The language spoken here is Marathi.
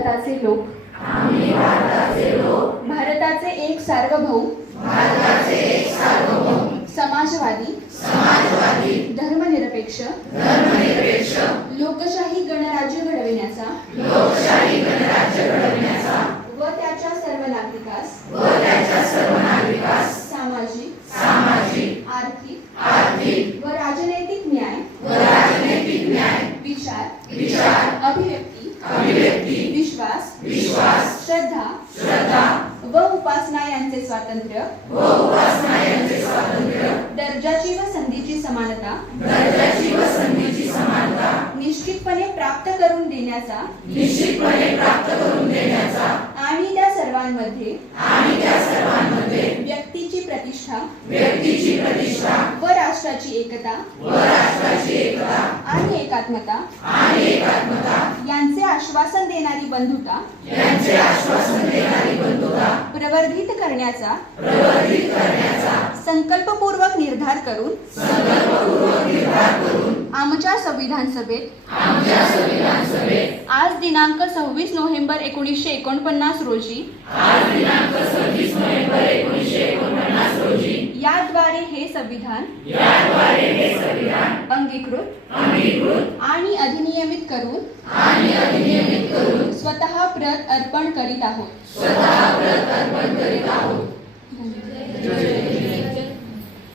भारताचे लोक भारताचे एक सार्वभौम समाजवादी धर्मनिरपेक्ष लोकशाही गणराज्य घडविण्याचा व त्याच्या सर्व नागरिकास सामाजिक आर्थिक व राजनैतिक न्याय विचार अभिव्यक्ती विश्वास श्रद्धा व उपासना यांचे स्वातंत्र्य दर्जाची व संधीची समानता निश्चितपणे प्राप्त करून देण्याचा आणि त्या सर्वांमध्ये व्यक्तीची प्रतिष्ठा व राष्ट्राची एकता आणि एकात्मता यांचे आश्वासन देणारी बंधुता प्रवर्धित करण्याचा संकल्पपूर्वक निर्धार करून आमच्या संविधान सभेत आज दिनांक 26 नोव्हेंबर 1949 रोजी याद्वारे हे संविधान अंगीकृत आणि अधिनियमित करून स्वतः प्रत अर्पण करीत आहोत।